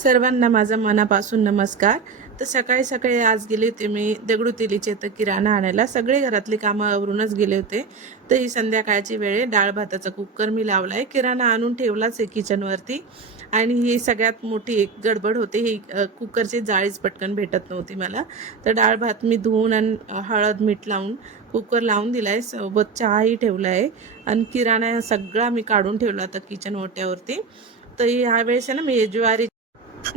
सर्वांना माझा मनापासून नमस्कार। तर सकाळी सकाळी आज गेले होते मी दगडूतिलीचे तर किराणा आणायला। सगळे घरातली कामं आवरूनच गेले होते। तर ही संध्याकाळची वेळ आहे। डाळ भाताचा कुकर मी लावलाय, किराणा आणून ठेवलाच आहे किचनवरती। आणि ही सगळ्यात मोठी एक गडबड होते, ही कुकरची जाळीच पटकन भेटत नव्हती मला। तर डाळ भात मी धुवून आणि हळद मीठ लावून कुकर लावून दिलाय, सोबत चहाही ठेवला आहे आणि किराणा सगळा मी काढून ठेवला होता किचन ओट्यावरती। तर ह्या वेळेस आहे ना मी ज्वारी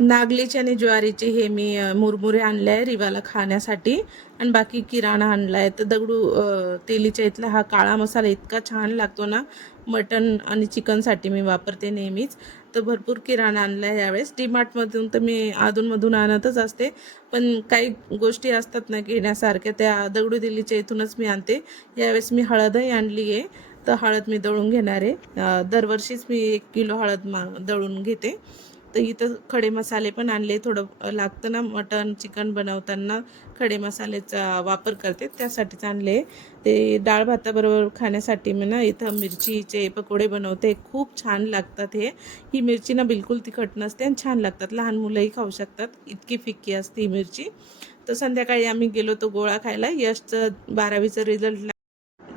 नागलीचे आणि ज्वारीचे हे मी मुरमुरे आणले आहे रिवाला खाण्यासाठी आणि बाकी किराणा आणला आहे। तर तेलीच्या इथला हा काळा मसाला इतका छान लागतो ना, मटण आणि चिकनसाठी मी वापरते नेहमीच। तर भरपूर किराणा आणला आहे यावेळेस। डीमार्टमधून तर मी अधूनमधून आणतच असते, पण काही गोष्टी असतात ना घेण्यासारख्या, त्या दगडूदिल्लीच्या इथूनच मी आणते। यावेळेस मी हळदही आणली आहे, तर हळद मी दळून घेणार आहे। दरवर्षीच मी 1 किलो हळद दळून घेते। तर इथं खडे मसाले पण आणले, थोडं लागतं ना मटण चिकन बनवताना खडे मसाल्याचा वापर करते, त्यासाठीच आणले। ते डाळ भाताबरोबर खाण्यासाठी मी ना इथं मिरचीचे पकोडे बनवते, खूप छान लागतात ही मिरची ना बिलकुल तिखट नसते आणि छान लागतात, लहान मुलंही खाऊ शकतात, इतकी फिक्की असते ही मिरची। तर संध्याकाळी आम्ही गेलो होतो गोळा खायला, यशचं 12वीचं रिझल्ट,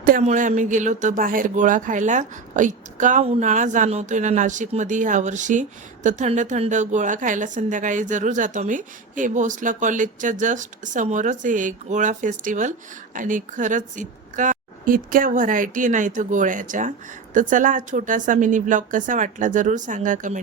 त्यामुळे आम्ही गेलो होतो बाहेर गोळा खायला। इतका उन्हाळा जाणवतोय ना नाशिकमध्ये ह्यावर्षी, तर थंड थंड गोळा खायला संध्याकाळी जरूर जातो मी। हे भोसला कॉलेजच्या जस्ट समोरच आहे गोळा फेस्टिवल आणि खरंच इतक्या व्हरायटी आहे ना इथं गोळ्याच्या। तर चला, हा छोटासा मिनी ब्लॉग कसा वाटला जरूर सांगा कमेंट।